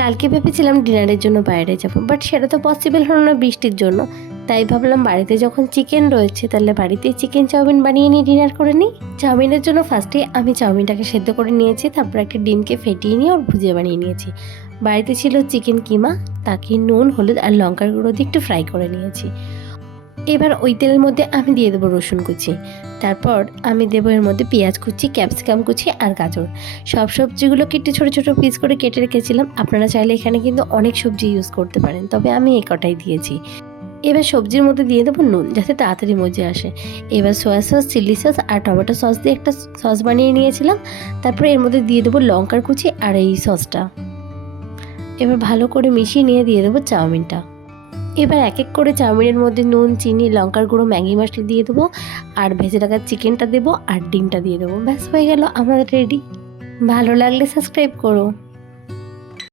কালকে ভেবেছিলাম ডিনারের জন্য বাইরে যাব, বাট সেটা তো পসিবল হলো না বৃষ্টির জন্য। তাই ভাবলাম বাড়িতে যখন চিকেন রয়েছে তাহলে বাড়িতেই চিকেন চাউমিন বানিয়ে নিয়ে ডিনার করে নিই। চাউমিনের জন্য ফার্স্টে আমি চাউমিনটাকে সেদ্ধ করে নিয়েছি, তারপর একটা ডিমকে ফেটিয়ে নিয়ে ওর ভুজিয়া বানিয়ে নিয়েছি। বাড়িতে ছিল চিকেন কিমা, তাকে নুন হলুদ আর লঙ্কার গুঁড়ো দিয়ে একটু ফ্রাই করে নিয়েছি। এবার ওই তেলের মধ্যে আমি দিয়ে দেবো রসুন কুচি, তারপর আমি দেবো এর মধ্যে পেঁয়াজ কুচি, ক্যাপসিকাম কুচি আর গাজর। সব সবজিগুলোকে একটু ছোটো ছোটো পিস করে কেটে রেখেছিলাম। আপনারা চাইলে এখানে কিন্তু অনেক সবজি ইউজ করতে পারেন, তবে আমি এই কটাই দিয়েছি। এবার সবজির মধ্যে দিয়ে দেবো নুন, যাতে তাড়াতাড়ি মজে আসে। এবার সয়া সস, চিলি সস আর টমেটো সস দিয়ে একটা সস বানিয়ে নিয়েছিলাম। তারপরে এর মধ্যে দিয়ে দেবো লঙ্কার কুচি আর এই সসটা। এবার ভালো করে মিশিয়ে নিয়ে দিয়ে দেবো চাউমিনটা। এবার এক এক করে চাউমিনের মধ্যে নুন, চিনি, লঙ্কার গুঁড়ো, ম্যাগি মশলা দিয়ে দেবো, আর ভেজে রাখা চিকেনটা দেবো আর ডিমটা দিয়ে দেবো। ব্যাস হয়ে গেল আমাদের রেডি। ভালো লাগলে সাবস্ক্রাইব করো।